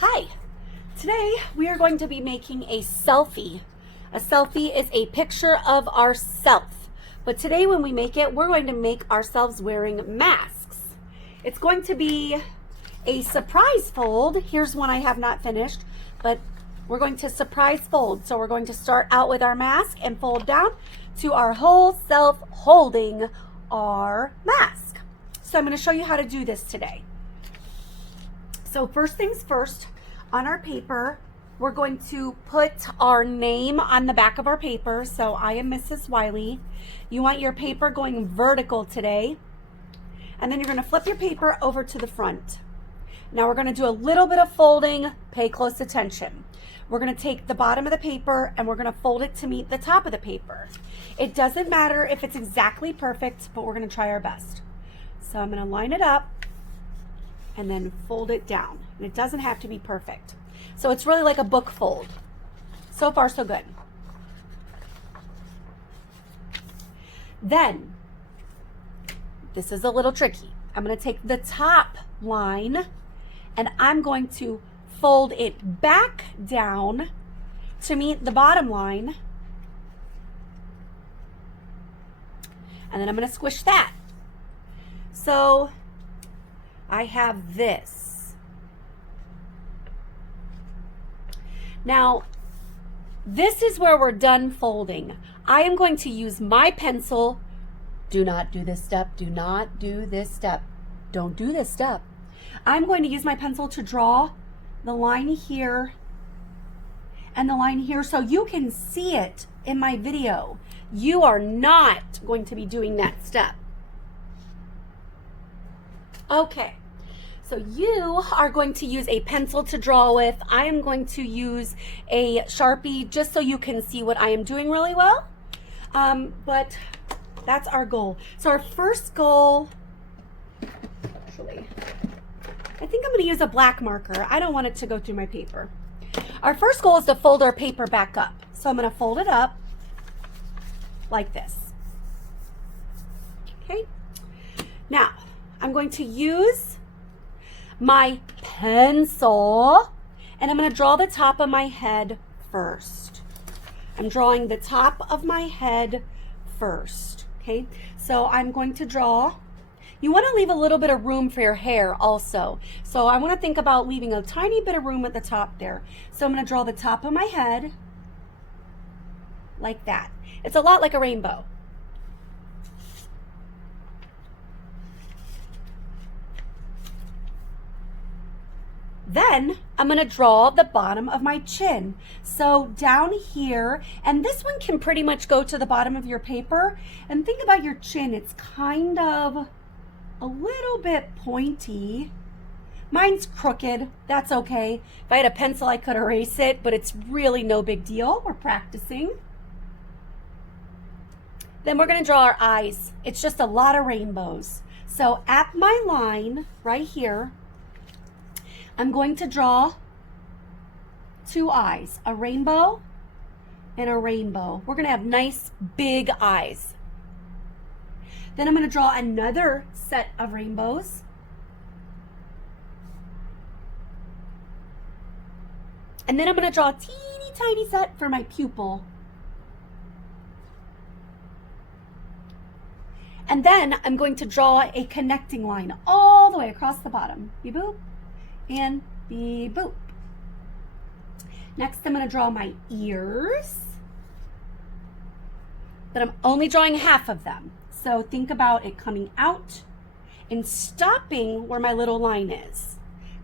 Hi, today we are going to be making a selfie. A selfie is a picture of ourself, but today when we make it, we're going to make ourselves wearing masks. It's going to be a surprise fold. Here's one I have not finished, but we're going to surprise fold. So we're going to start out with our mask and fold down to our whole self holding our mask. So I'm going to show you how to do this today. So first things first, on our paper, we're going to put our name on the back of our paper. So I am Mrs. Wiley. You want your paper going vertical today. And then you're going to flip your paper over to the front. Now we're going to do a little bit of folding. Pay close attention. We're going to take the bottom of the paper and we're going to fold it to meet the top of the paper. It doesn't matter if it's exactly perfect, but we're going to try our best. So I'm going to line it up and then fold it down. And it doesn't have to be perfect. So it's really like a book fold. So far, so good. Then, this is a little tricky. I'm going to take the top line and I'm going to fold it back down to meet the bottom line. And then I'm going to squish that. So I have this. Now, this is where we're done folding. I am going to use my pencil. Do not do this step. Do not do this step. Don't do this step. I'm going to use my pencil to draw the line here and the line here so you can see it in my video. You are not going to be doing that step. Okay, so you are going to use a pencil to draw with. I am going to use a Sharpie just so you can see what I am doing really well. But that's our goal. So our first goal, actually, I think I'm going to use a black marker. I don't want it to go through my paper. Our first goal is to fold our paper back up. So I'm going to fold it up like this. Okay, now I'm going to use my pencil and I'm going to draw the top of my head first. I'm drawing the top of my head first. Okay, so I'm going to draw. You want to leave a little bit of room for your hair also. So I want to think about leaving a tiny bit of room at the top there. So I'm going to draw the top of my head like that. It's a lot like a rainbow. Then I'm going to draw the bottom of my chin. So down here, and this one can pretty much go to the bottom of your paper. And think about your chin. It's kind of a little bit pointy. Mine's crooked. That's okay. If I had a pencil, I could erase it, but it's really no big deal. We're practicing. Then we're going to draw our eyes. It's just a lot of rainbows. So at my line right here, I'm going to draw two eyes, a rainbow and a rainbow. We're going to have nice big eyes. Then I'm going to draw another set of rainbows. And then I'm going to draw a teeny tiny set for my pupil. And then I'm going to draw a connecting line all the way across the bottom. Beep boop and beep boop. Next, I'm going to draw my ears. But I'm only drawing half of them. So think about it coming out and stopping where my little line is.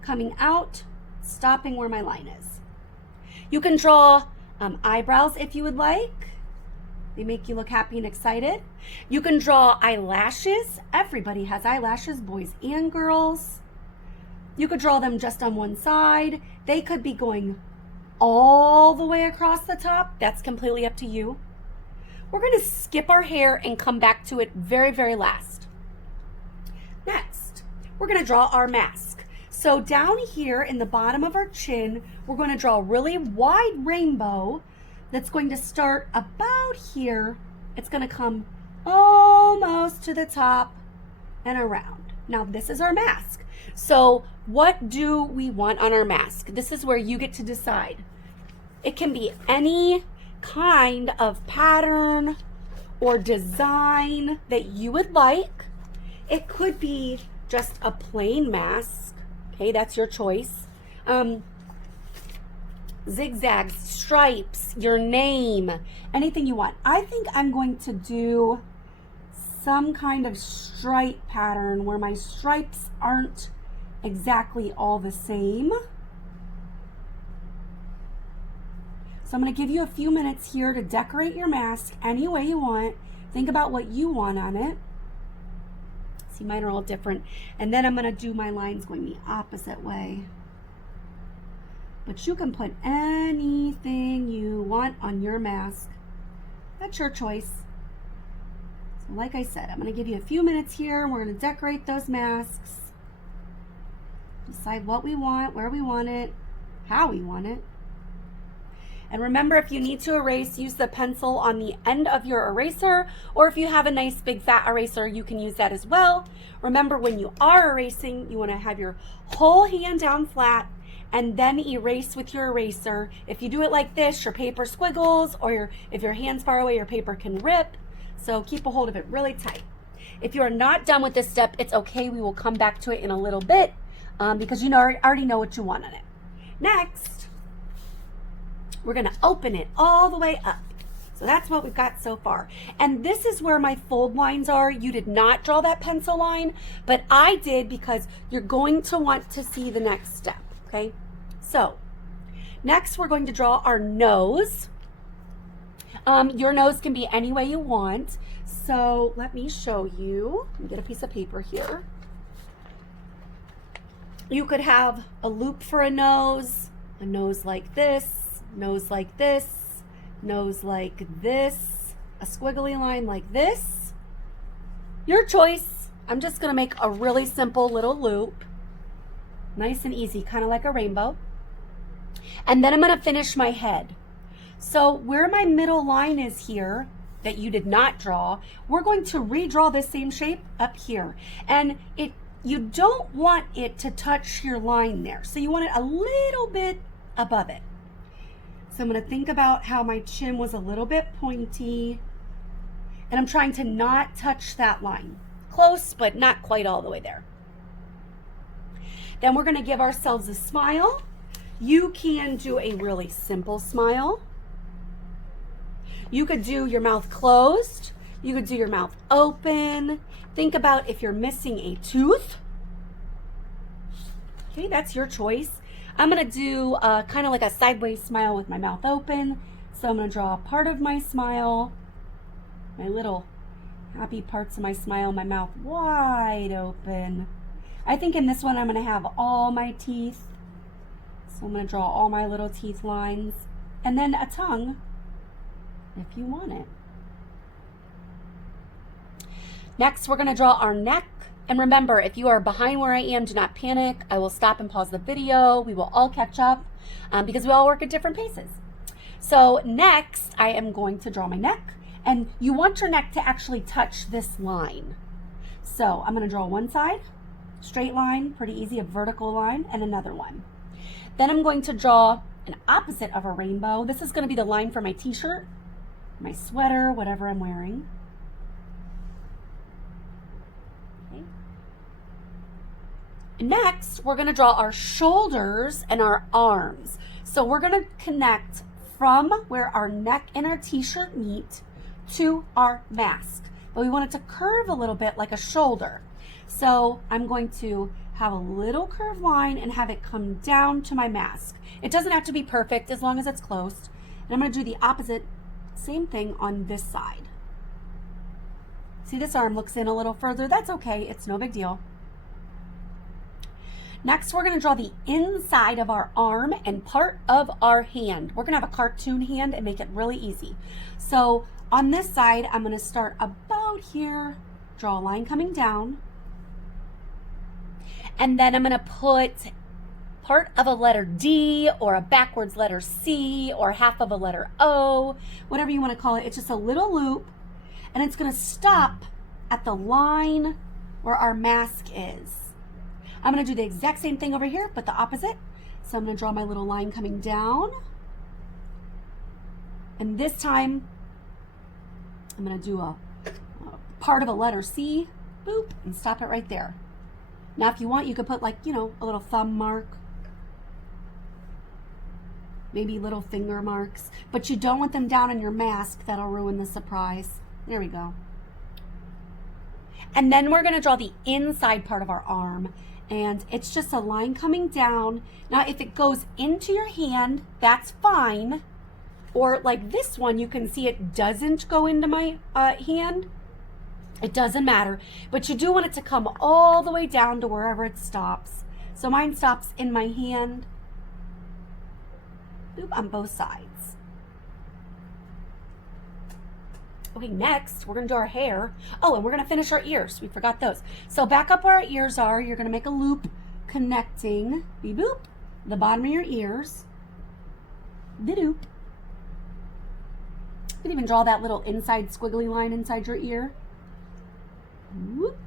Coming out, stopping where my line is. You can draw eyebrows if you would like. They make you look happy and excited. You can draw eyelashes. Everybody has eyelashes, boys and girls. You could draw them just on one side. They could be going all the way across the top. That's completely up to you. We're going to skip our hair and come back to it very, very last. Next, we're going to draw our mask. So down here in the bottom of our chin, we're going to draw a really wide rainbow that's going to start about here. It's going to come almost to the top and around. Now this is our mask. So what do we want on our mask? This is where you get to decide. It can be any kind of pattern or design that you would like. It could be just a plain mask. Okay, that's your choice. Zigzags, stripes, your name, anything you want. I think I'm going to do some kind of stripe pattern where my stripes aren't exactly all the same. So I'm going to give you a few minutes here to decorate your mask any way you want. Think about what you want on it. See, mine are all different. And then I'm going to do my lines going the opposite way. But you can put anything you want on your mask. That's your choice. So like I said, I'm going to give you a few minutes here. We're going to decorate those masks. Decide what we want, where we want it, how we want it. And remember, if you need to erase, use the pencil on the end of your eraser, or if you have a nice big fat eraser, you can use that as well. Remember, when you are erasing, you want to have your whole hand down flat and then erase with your eraser. If you do it like this, your paper squiggles, or if your hand's far away, your paper can rip. So keep a hold of it really tight. If you are not done with this step, it's okay. We will come back to it in a little bit because you already know what you want on it. Next, we're going to open it all the way up. So that's what we've got so far. And this is where my fold lines are. You did not draw that pencil line, but I did because you're going to want to see the next step, okay? So next we're going to draw our nose. Your nose can be any way you want. So let me show you. Let me get a piece of paper here. You could have a loop for a nose like this, nose like this, nose like this, a squiggly line like this. Your choice. I'm just going to make a really simple little loop. Nice and easy, kind of like a rainbow. And then I'm going to finish my head. So where my middle line is here, that you did not draw, we're going to redraw the same shape up here. And you don't want it to touch your line there. So you want it a little bit above it. So I'm going to think about how my chin was a little bit pointy. And I'm trying to not touch that line. Close, but not quite all the way there. Then we're going to give ourselves a smile. You can do a really simple smile. You could do your mouth closed. You could do your mouth open. Think about if you're missing a tooth. Okay, that's your choice. I'm going to do kind of like a sideways smile with my mouth open. So I'm going to draw part of my smile, my little happy parts of my smile, my mouth wide open. I think in this one I'm going to have all my teeth. So I'm going to draw all my little teeth lines. And then a tongue, if you want it. Next, we're going to draw our neck. And remember, if you are behind where I am, do not panic. I will stop and pause the video. We will all catch up because we all work at different paces. So next, I am going to draw my neck. And you want your neck to actually touch this line. So I'm going to draw one side, straight line, pretty easy, a vertical line, and another one. Then I'm going to draw an opposite of a rainbow. This is going to be the line for my t-shirt, my sweater, whatever I'm wearing. Okay. Next, we're going to draw our shoulders and our arms. So we're going to connect from where our neck and our t-shirt meet to our mask. But we want it to curve a little bit like a shoulder. So I'm going to have a little curved line and have it come down to my mask. It doesn't have to be perfect as long as it's close. And I'm going to do the opposite, same thing on this side. See, this arm looks in a little further. That's okay. It's no big deal. Next, we're going to draw the inside of our arm and part of our hand. We're going to have a cartoon hand and make it really easy. So on this side, I'm going to start about here, draw a line coming down. And then I'm going to put part of a letter D or a backwards letter C or half of a letter O, whatever you want to call it. It's just a little loop, and it's going to stop at the line where our mask is. I'm gonna do the exact same thing over here, but the opposite. So I'm gonna draw my little line coming down. And this time, I'm gonna do a part of a letter C, boop, and stop it right there. Now if you want, you could put like, you know, a little thumb mark, maybe little finger marks, but you don't want them down in your mask. That'll ruin the surprise. There we go. And then we're gonna draw the inside part of our arm, and it's just a line coming down. Now if it goes into your hand, that's fine. Or like this one, you can see it doesn't go into my hand. It doesn't matter, but you do want it to come all the way down to wherever it stops. So mine stops in my hand, boop, on both sides. Okay, next we're gonna do our hair. Oh, and we're gonna finish our ears. We forgot those. So back up where our ears are, you're gonna make a loop connecting, beep boop, the bottom of your ears, bidoop. You can even draw that little inside squiggly line inside your ear. Whoop.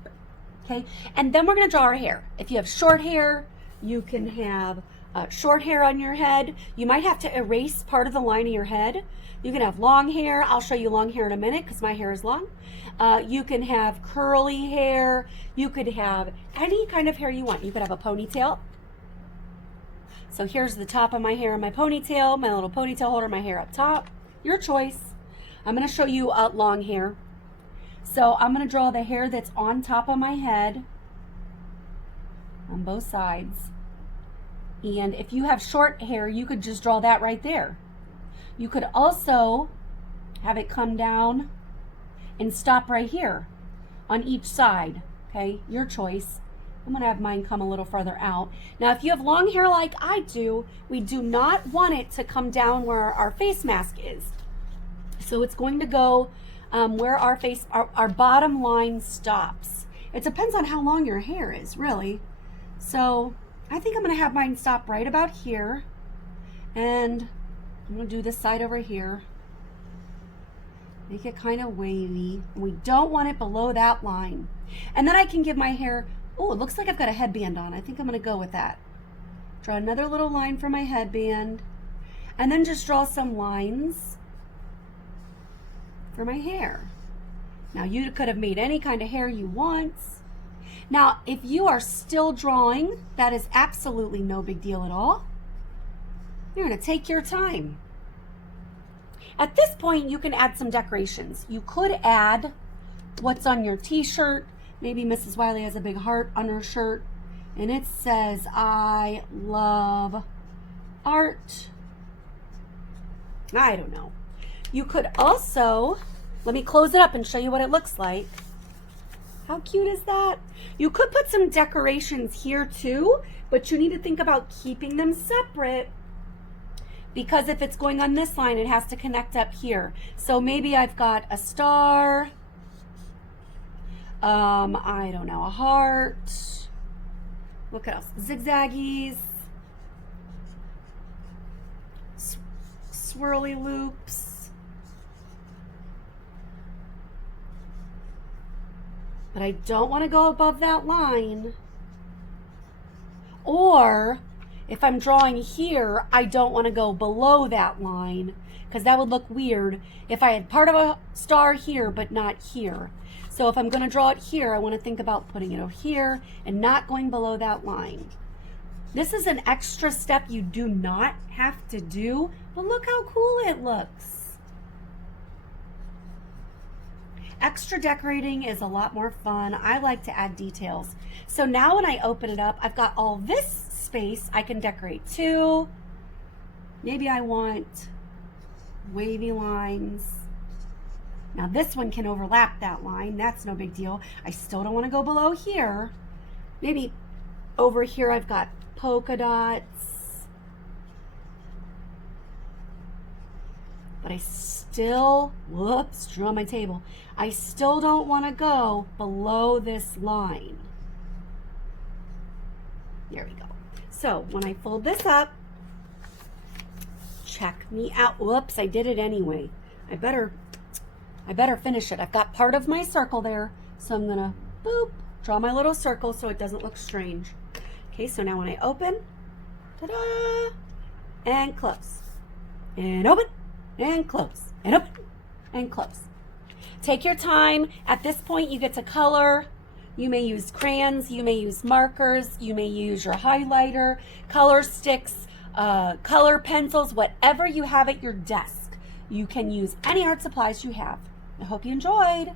Okay, and then we're gonna draw our hair. If you have short hair, you can have short hair on your head. You might have to erase part of the line of your head. You can have long hair. I'll show you long hair in a minute because my hair is long. You can have curly hair. You could have any kind of hair you want. You could have a ponytail. So here's the top of my hair in my ponytail, my little ponytail holder, my hair up top. Your choice. I'm gonna show you long hair. So I'm gonna draw the hair that's on top of my head on both sides. And if you have short hair, you could just draw that right there. You could also have it come down and stop right here on each side, okay? Your choice. I'm gonna have mine come a little further out. Now, if you have long hair like I do, we do not want it to come down where our face mask is. So it's going to go where our bottom line stops. It depends on how long your hair is, really. So I think I'm gonna have mine stop right about here. And I'm gonna do this side over here. Make it kind of wavy. We don't want it below that line. And then I can give my hair, oh, it looks like I've got a headband on. I think I'm gonna go with that. Draw another little line for my headband. And then just draw some lines for my hair. Now you could have made any kind of hair you want. Now, if you are still drawing, that is absolutely no big deal at all. You're gonna take your time. At this point, you can add some decorations. You could add what's on your t-shirt. Maybe Mrs. Wiley has a big heart on her shirt, and it says, I love art. I don't know. You could also, let me close it up and show you what it looks like. How cute is that? You could put some decorations here too, but you need to think about keeping them separate because if it's going on this line, it has to connect up here. So maybe I've got a star, I don't know, a heart. What else? Zigzaggies, swirly loops. But I don't want to go above that line. Or if I'm drawing here, I don't want to go below that line because that would look weird if I had part of a star here but not here. So if I'm going to draw it here, I want to think about putting it over here and not going below that line. This is an extra step you do not have to do, but look how cool it looks. Extra decorating is a lot more fun. I like to add details. So now when I open it up, I've got all this space I can decorate too. Maybe I want wavy lines. Now this one can overlap that line. That's no big deal. I still don't want to go below here. Maybe over here I've got polka dots. But I still, whoops, drew on my table. I still don't want to go below this line. There we go. So when I fold this up, check me out. Whoops, I did it anyway. I better finish it. I've got part of my circle there, so I'm gonna boop, draw my little circle so it doesn't look strange. Okay, so now when I open, ta-da, and close, and open, and close, and open, and close. Take your time. At this point, you get to color. You may use crayons, you may use markers, you may use your highlighter, color sticks, color pencils, whatever you have at your desk. You can use any art supplies you have. I hope you enjoyed.